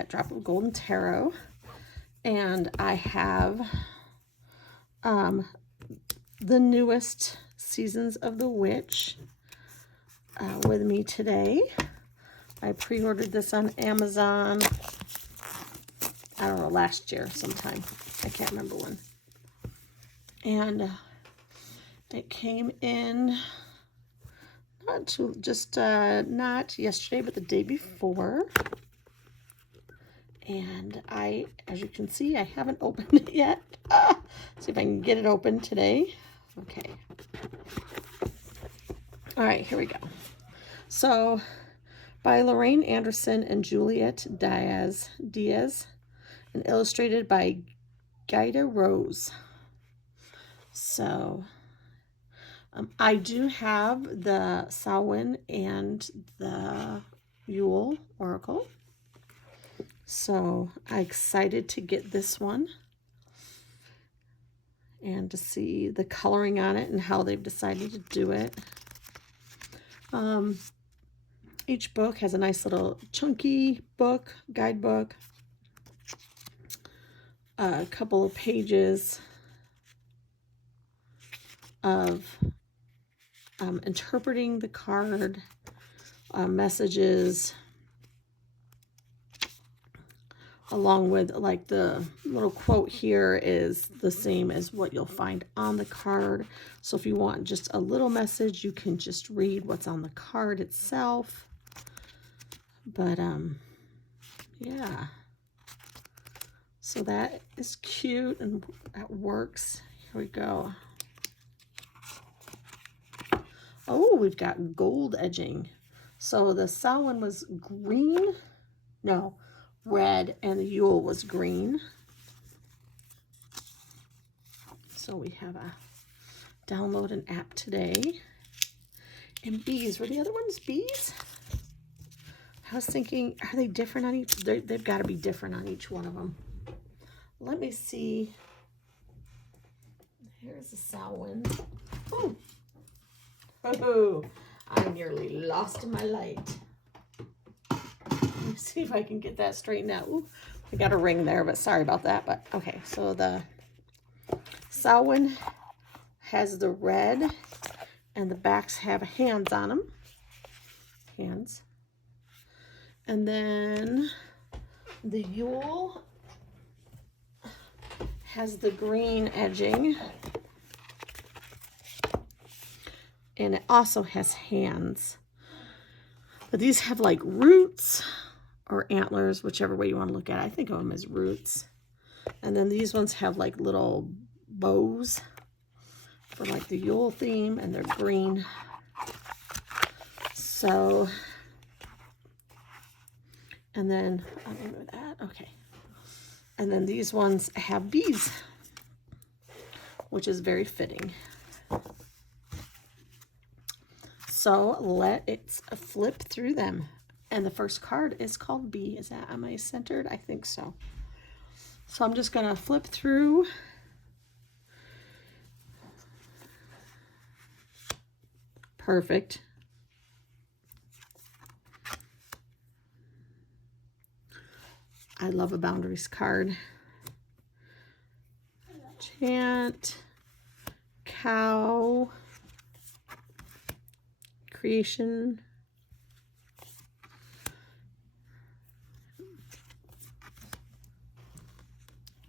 at Drop of Golden Tarot, and I have the newest Seasons of the Witch with me today. I pre-ordered this on Amazon, I don't know, last year sometime. I can't remember when. And it came in not yesterday, but the day before. And as you can see, I haven't opened it yet. See if I can get it open today. Okay. All right, here we go. So, by Lorraine Anderson and Juliet Diaz, and illustrated by Giada Rose. So, I do have the Samhain and the Yule Oracle. So, I'm excited to get this one and to see the coloring on it and how they've decided to do it. Each book has a nice little chunky book, guidebook, a couple of pages of interpreting the card, messages, along with, like, the little quote here is the same as what you'll find on the card. So if you want just a little message, you can just read what's on the card itself. But yeah, so that is cute and that works. Here we go. Oh, we've got gold edging. So the Samhain was green, no, red, and the Yule was green. So we have a download an app today. And bees, were the other ones bees? I was thinking, are they different on each? They've got to be different on each one of them. Let me see. Here's the Samhain. Oh, oh, I nearly lost my light. Let me see if I can get that straightened out. Ooh, I got a ring there, but sorry about that. But okay, so the Samhain has the red, and the backs have hands on them. Hands. And then the Yule has the green edging. And it also has hands. But these have like roots or antlers, whichever way you want to look at it. I think of them as roots. And then these ones have like little bows for like the Yule theme, and they're green. So, and then, I'll remember that, okay. And then these ones have bees, which is very fitting. So let's flip through them. And the first card is called Bee. Is that, am I centered? I think so. So I'm just gonna flip through. Perfect. I love a boundaries card. Chant, cow, creation,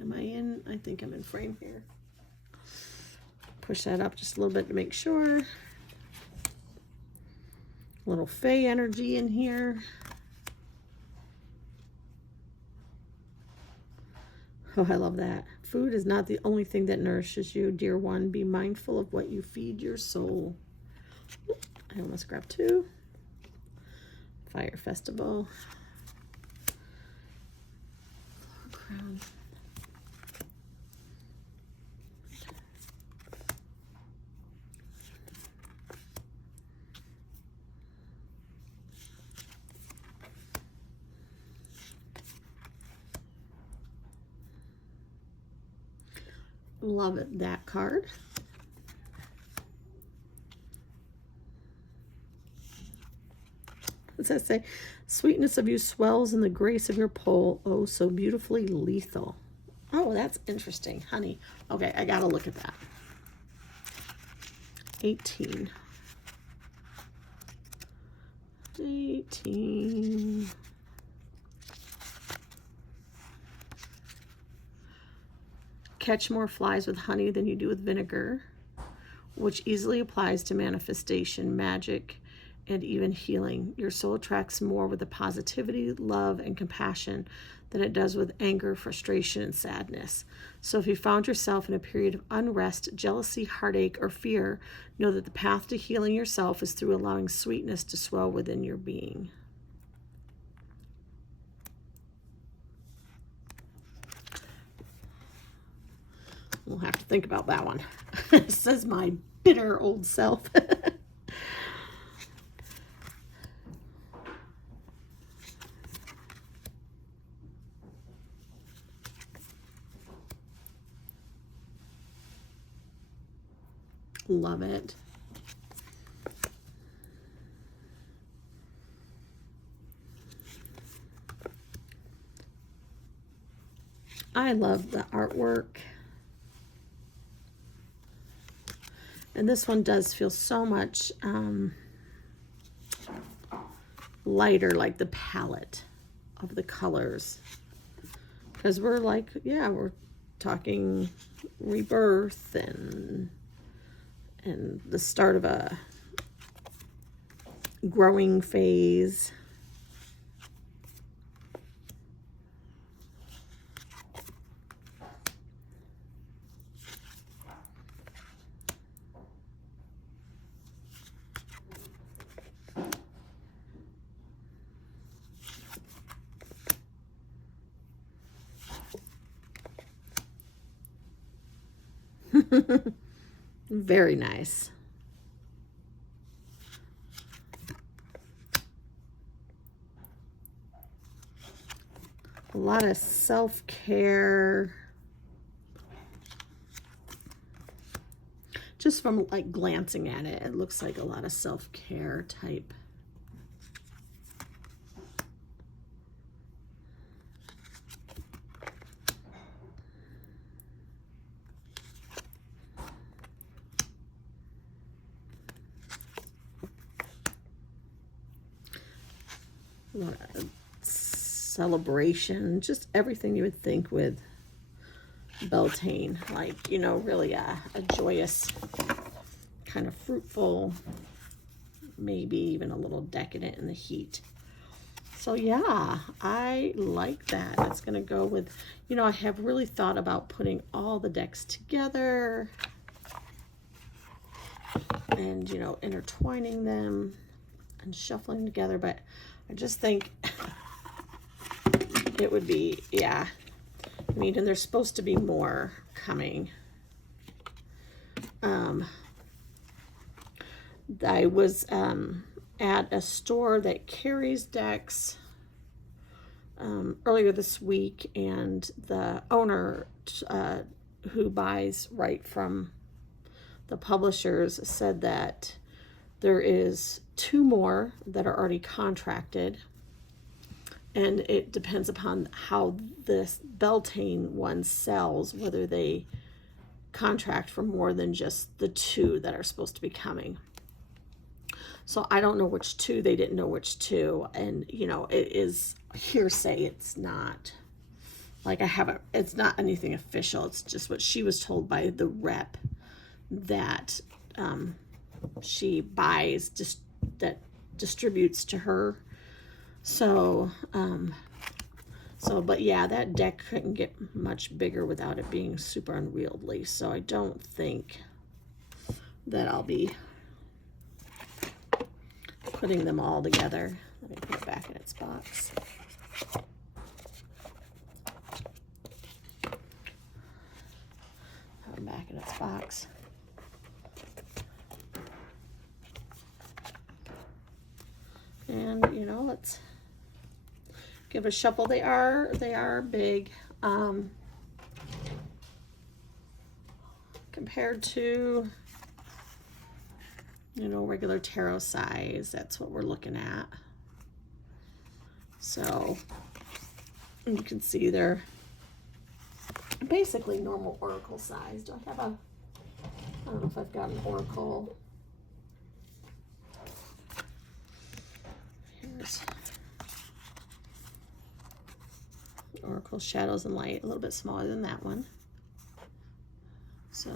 am I in? I think I'm in frame here. Push that up just a little bit to make sure. A little Fae energy in here. Oh, I love that. Food is not the only thing that nourishes you, dear one. Be mindful of what you feed your soul. I almost grabbed two. Fire Festival. Flower Crown. Love it, that card. What's that say? Sweetness of you swells in the grace of your pole, oh, so beautifully lethal. Oh, that's interesting. Honey. Okay, I gotta look at that. 18. 18. Catch more flies with honey than you do with vinegar, which easily applies to manifestation, magic, and even healing. Your soul attracts more with the positivity, love, and compassion than it does with anger, frustration, and sadness. So if you found yourself in a period of unrest, jealousy, heartache, or fear, know that the path to healing yourself is through allowing sweetness to swell within your being. We'll have to think about that one. Says my bitter old self. Love it. I love the artwork. And this one does feel so much lighter, like the palette of the colors. Because we're like, yeah, we're talking rebirth and the start of a growing phase. Very nice. A lot of self-care. Just from like glancing at it, it looks like a lot of self-care type. Celebration, just everything you would think with Beltane, like, you know, really a joyous, kind of fruitful, maybe even a little decadent in the heat. So yeah, I like that. That's gonna go with, you know, I have really thought about putting all the decks together and, you know, intertwining them and shuffling together, but I just think it would be, yeah. I mean, and there's supposed to be more coming. I was at a store that carries decks earlier this week, and the owner who buys right from the publishers said that there is 2 more that are already contracted. And it depends upon how this Beltane one sells, whether they contract for more than just the 2 that are supposed to be coming. So I don't know which 2. They didn't know which 2. And, you know, it is hearsay. It's not like it's not anything official. It's just what she was told by the rep that she buys, that distributes to her. So, but yeah, that deck couldn't get much bigger without it being super unwieldy. So I don't think that I'll be putting them all together. Let me put it back in its box. Put it back in its box. And, you know, let's give it a shuffle. They are big. Compared to, you know, regular tarot size, that's what we're looking at. So you can see they're basically normal oracle size. Do I have a, I don't know if I've got an oracle. Here's Oracle Shadows and Light, a little bit smaller than that one. So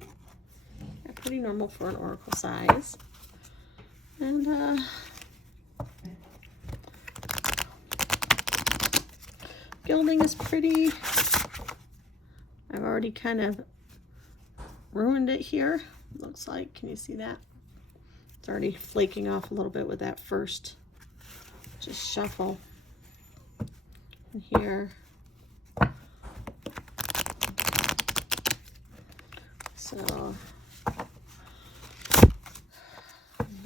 yeah, pretty normal for an oracle size. And gilding is pretty. I've already kind of ruined it here. Looks like, can you see that? It's already flaking off a little bit with that first just shuffle. And here. So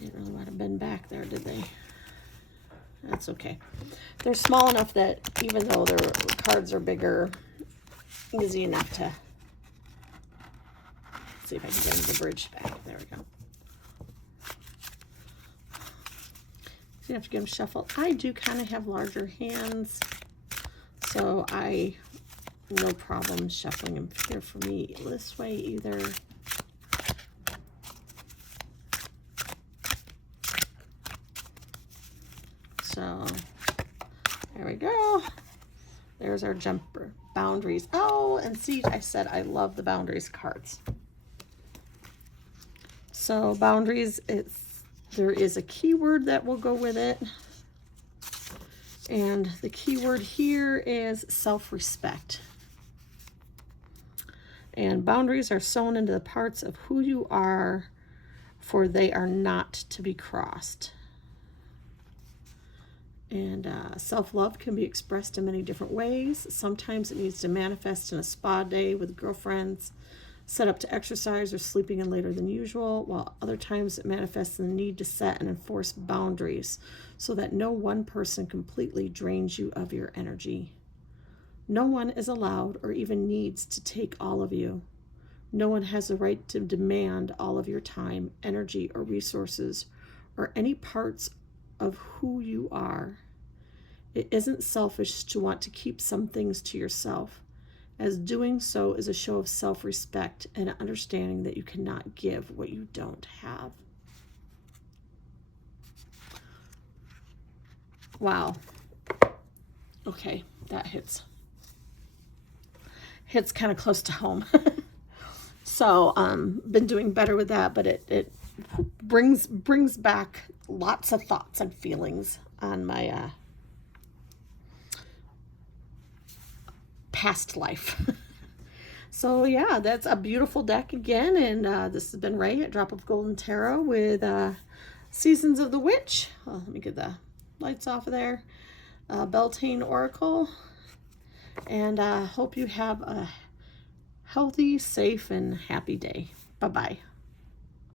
didn't really want to bend back there, did they? That's okay. They're small enough that even though their cards are bigger, easy enough to, let's see if I can get the bridge back. There we go. So you have to get them shuffled. I do kind of have larger hands, so no problem shuffling them here for me this way either. So there we go. There's our jumper boundaries. Oh, and see, I said I love the boundaries cards. So boundaries, there is a keyword that will go with it. And the keyword here is self-respect. And boundaries are sewn into the parts of who you are, for they are not to be crossed. And self-love can be expressed in many different ways. Sometimes it needs to manifest in a spa day with girlfriends, set up to exercise, or sleeping in later than usual, while other times it manifests in the need to set and enforce boundaries so that no one person completely drains you of your energy. No one is allowed or even needs to take all of you. No one has the right to demand all of your time, energy, or resources, or any parts of who you are. It isn't selfish to want to keep some things to yourself, as doing so is a show of self-respect and an understanding that you cannot give what you don't have. Wow. Okay, that hits kind of close to home. So been doing better with that, but it brings back lots of thoughts and feelings on my past life. So yeah, that's a beautiful deck again, and this has been Ray at Drop of Golden Tarot with Seasons of the Witch. Let me get the lights off of there. Beltane Oracle, and hope you have a healthy, safe, and happy day. Bye-bye.